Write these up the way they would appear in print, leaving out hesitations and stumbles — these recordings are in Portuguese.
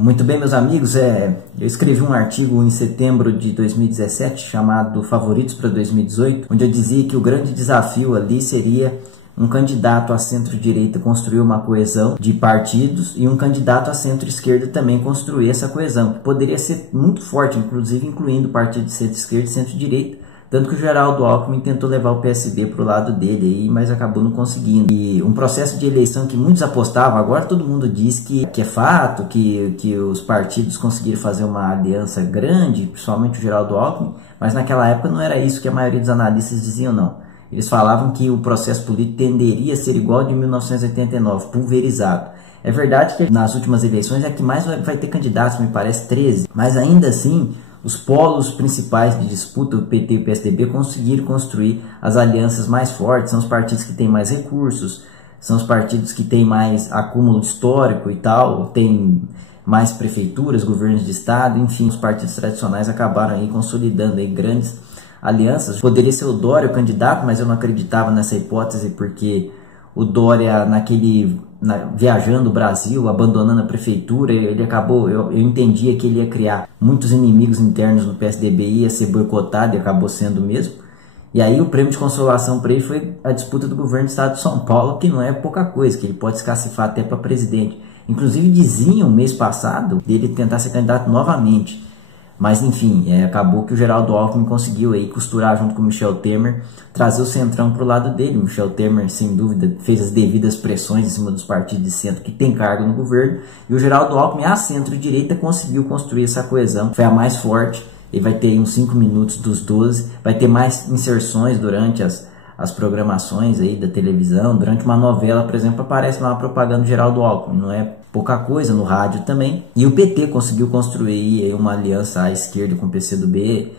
Muito bem, meus amigos, eu escrevi um artigo em setembro de 2017 chamado Favoritos para 2018, onde eu dizia que o grande desafio ali seria um candidato à centro-direita construir uma coesão de partidos e um candidato à centro-esquerda também construir essa coesão, que poderia ser muito forte, inclusive incluindo partido de centro-esquerda e centro-direita. Tanto que o Geraldo Alckmin tentou levar o PSB para o lado dele, aí, mas acabou não conseguindo. E um processo de eleição que muitos apostavam, agora todo mundo diz que é fato, que os partidos conseguiram fazer uma aliança grande, principalmente o Geraldo Alckmin, mas naquela época não era isso que a maioria dos analistas diziam, não. Eles falavam que o processo político tenderia a ser igual ao de 1989, pulverizado. É verdade que nas últimas eleições é que mais vai ter candidatos, me parece 13, mas ainda assim os polos principais de disputa, o PT e o PSDB, conseguiram construir as alianças mais fortes. São os partidos que têm mais recursos, são os partidos que têm mais acúmulo histórico e tal, têm mais prefeituras, governos de estado, enfim, os partidos tradicionais acabaram aí consolidando aí grandes alianças. Poderia ser o Dória o candidato, mas eu não acreditava nessa hipótese porque o Dória viajando o Brasil, abandonando a prefeitura, ele acabou, eu entendia que ele ia criar muitos inimigos internos no PSDB, ia ser boicotado e acabou sendo mesmo. E aí o prêmio de consolação para ele foi a disputa do governo do estado de São Paulo, que não é pouca coisa, que ele pode se cacifar até para presidente. Inclusive diziam mês passado dele tentar ser candidato novamente. Mas enfim, acabou que o Geraldo Alckmin conseguiu aí costurar junto com o Michel Temer, trazer o centrão para o lado dele. O Michel Temer, sem dúvida, fez as devidas pressões em cima dos partidos de centro que tem cargo no governo. E o Geraldo Alckmin, à centro-direita, conseguiu construir essa coesão. Foi a mais forte. Ele vai ter uns 5 minutos dos 12. Vai ter mais inserções durante as programações aí da televisão. Durante uma novela, por exemplo, aparece lá uma propaganda do Geraldo Alckmin. Não é pouca coisa, no rádio também. E o PT conseguiu construir uma aliança à esquerda com o PCdoB.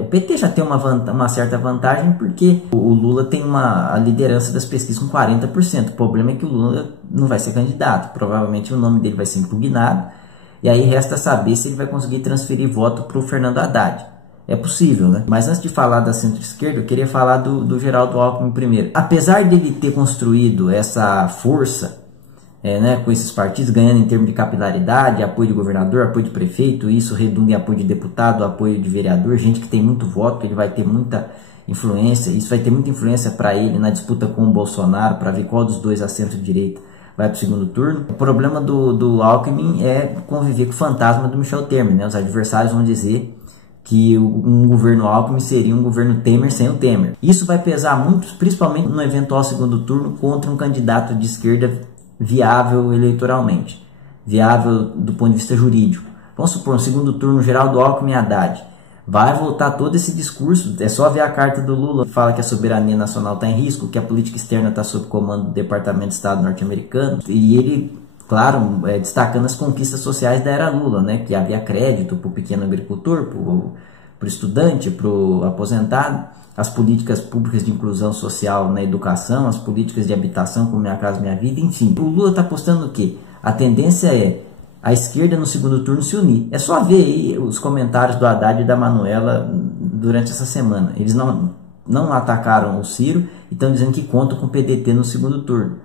O PT já tem uma certa vantagem porque o Lula tem a liderança das pesquisas com 40%. O problema é que o Lula não vai ser candidato. Provavelmente o nome dele vai ser impugnado. E aí resta saber se ele vai conseguir transferir voto para o Fernando Haddad. É possível, né? Mas antes de falar da centro-esquerda, eu queria falar do Geraldo Alckmin primeiro. Apesar dele ter construído essa força com esses partidos, ganhando em termos de capilaridade, apoio de governador, apoio de prefeito, isso redunda em apoio de deputado, apoio de vereador, gente que tem muito voto, ele vai ter muita influência, isso vai ter muita influência para ele na disputa com o Bolsonaro, para ver qual dos dois a centro-direita vai para o segundo turno. O problema do Alckmin é conviver com o fantasma do Michel Temer, né? Os adversários vão dizer que um governo Alckmin seria um governo Temer sem o Temer. Isso vai pesar muito, principalmente no eventual segundo turno, contra um candidato de esquerda viável eleitoralmente, viável do ponto de vista jurídico. Vamos supor, no segundo turno, Geraldo Alckmin e Haddad. Vai voltar todo esse discurso, é só ver a carta do Lula, que fala que a soberania nacional está em risco, que a política externa está sob comando do Departamento de Estado norte-americano, e ele, claro, destacando as conquistas sociais da era Lula, né, que havia crédito para o pequeno agricultor, para o estudante, para o aposentado, as políticas públicas de inclusão social na educação, as políticas de habitação como Minha Casa Minha Vida, enfim. O Lula está apostando o quê? A tendência é a esquerda no segundo turno se unir. É só ver aí os comentários do Haddad e da Manuela durante essa semana. Eles não atacaram o Ciro e estão dizendo que contam com o PDT no segundo turno.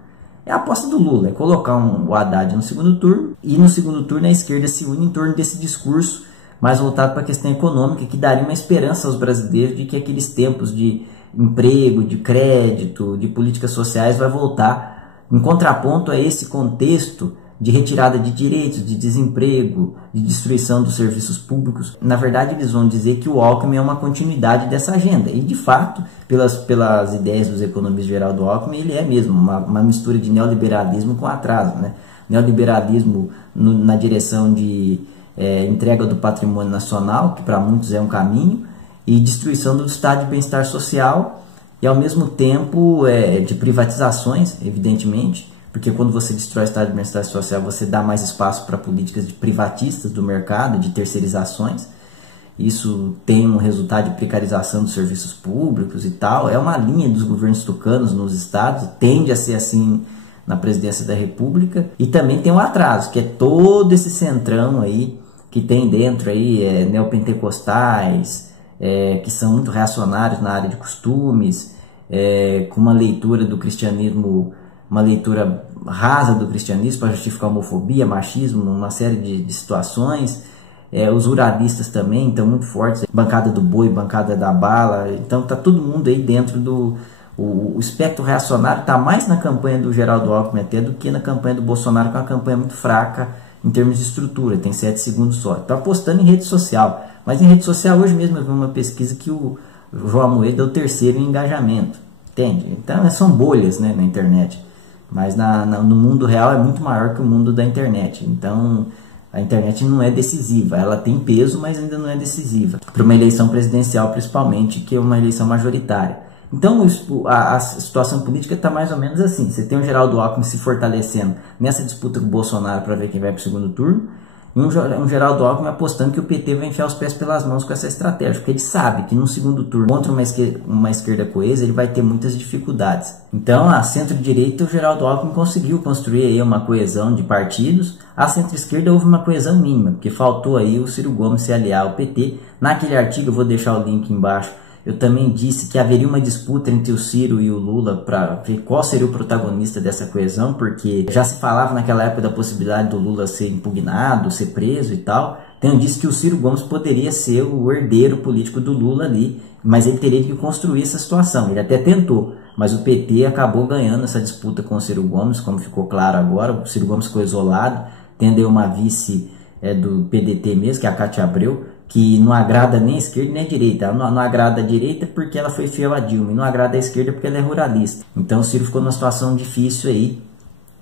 É a aposta do Lula, é colocar o Haddad no segundo turno e no segundo turno a esquerda se une em torno desse discurso mais voltado para a questão econômica, que daria uma esperança aos brasileiros de que aqueles tempos de emprego, de crédito, de políticas sociais vai voltar, em contraponto a esse contexto de retirada de direitos, de desemprego, de destruição dos serviços públicos. Na verdade, eles vão dizer que o Alckmin é uma continuidade dessa agenda, e de fato, pelas ideias dos economistas Geraldo Alckmin, ele é mesmo uma mistura de neoliberalismo com atraso, né? Neoliberalismo na direção de entrega do patrimônio nacional, que para muitos é um caminho, e destruição do estado de bem-estar social, e ao mesmo tempo de privatizações, evidentemente, porque quando você destrói o estado de bem-estar social, você dá mais espaço para políticas de privatistas do mercado, de terceirizações. Isso tem um resultado de precarização dos serviços públicos e tal. É uma linha dos governos tucanos nos estados, tende a ser assim na presidência da República. E também tem um atraso, que é todo esse centrão aí, que tem dentro aí neopentecostais, que são muito reacionários na área de costumes, com uma leitura do cristianismo, uma leitura rasa do cristianismo para justificar homofobia, machismo, uma série de situações. Os ruralistas também estão muito fortes, bancada do boi, bancada da bala, então tá todo mundo aí dentro do... O espectro reacionário está mais na campanha do Geraldo Alckmin até do que na campanha do Bolsonaro, que é uma campanha muito fraca em termos de estrutura, tem 7 segundos só. Está apostando em rede social, mas em rede social hoje mesmo eu vi uma pesquisa que o João Amoedo é o terceiro em engajamento, entende? Então são bolhas, né, na internet, mas no mundo real é muito maior que o mundo da internet, então a internet não é decisiva, ela tem peso, mas ainda não é decisiva, para uma eleição presidencial principalmente, que é uma eleição majoritária. Então a situação política está mais ou menos assim, você tem o Geraldo Alckmin se fortalecendo nessa disputa com o Bolsonaro para ver quem vai para o segundo turno, e um Geraldo Alckmin apostando que o PT vai enfiar os pés pelas mãos com essa estratégia, porque ele sabe que no segundo turno, contra uma esquerda coesa, ele vai ter muitas dificuldades. Então, a centro-direita, o Geraldo Alckmin conseguiu construir aí uma coesão de partidos, a centro-esquerda houve uma coesão mínima, porque faltou aí o Ciro Gomes se aliar ao PT. Naquele artigo, eu vou deixar o link embaixo, eu também disse que haveria uma disputa entre o Ciro e o Lula para ver qual seria o protagonista dessa coesão, porque já se falava naquela época da possibilidade do Lula ser impugnado, ser preso e tal. Então eu disse que o Ciro Gomes poderia ser o herdeiro político do Lula ali, mas ele teria que construir essa situação. Ele até tentou, mas o PT acabou ganhando essa disputa com o Ciro Gomes, como ficou claro agora. O Ciro Gomes ficou isolado, tendo aí uma vice do PDT mesmo, que é a Cátia Abreu, que não agrada nem a esquerda nem a direita. Ela não agrada a direita porque ela foi fiel a Dilma, e não agrada a esquerda porque ela é ruralista. Então o Ciro ficou numa situação difícil aí.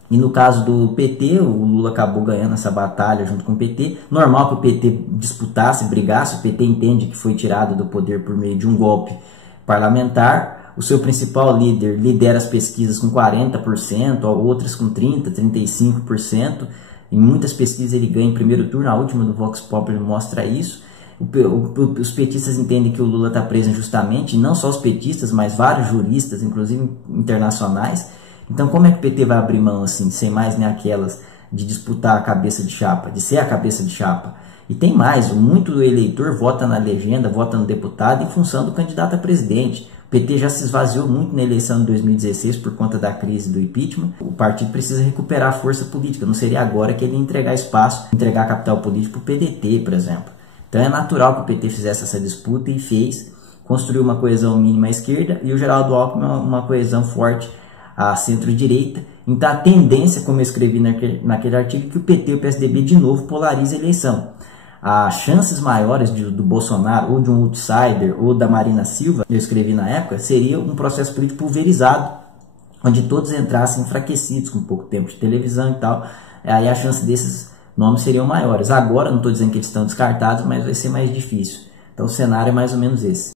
E no caso do PT, o Lula acabou ganhando essa batalha junto com o PT. Normal que o PT disputasse, brigasse, o PT entende que foi tirado do poder por meio de um golpe parlamentar. O seu principal líder lidera as pesquisas com 40%, outras com 30%, 35%. Em muitas pesquisas ele ganha em primeiro turno, a última do Vox Populi mostra isso. Os petistas entendem que o Lula está preso injustamente, não só os petistas, mas vários juristas, inclusive internacionais. Então como é que o PT vai abrir mão assim, sem mais nem aquelas, de disputar a cabeça de chapa, de ser a cabeça de chapa? E tem mais, muito do eleitor vota na legenda, vota no deputado em função do candidato a presidente. O PT já se esvaziou muito na eleição de 2016 por conta da crise do impeachment. O partido precisa recuperar a força política, não seria agora que ele ia entregar espaço, entregar capital político para o PDT, por exemplo. Então é natural que o PT fizesse essa disputa e fez, construiu uma coesão mínima à esquerda e o Geraldo Alckmin uma coesão forte à centro-direita. Então a tendência, como eu escrevi naquele artigo, é que o PT e o PSDB de novo polarizem a eleição. As chances maiores do Bolsonaro, ou de um outsider, ou da Marina Silva, eu escrevi na época, seria um processo político pulverizado, onde todos entrassem enfraquecidos, com pouco tempo de televisão e tal. Aí a chance desses nomes seriam maiores. Agora, não estou dizendo que eles estão descartados, mas vai ser mais difícil. Então o cenário é mais ou menos esse.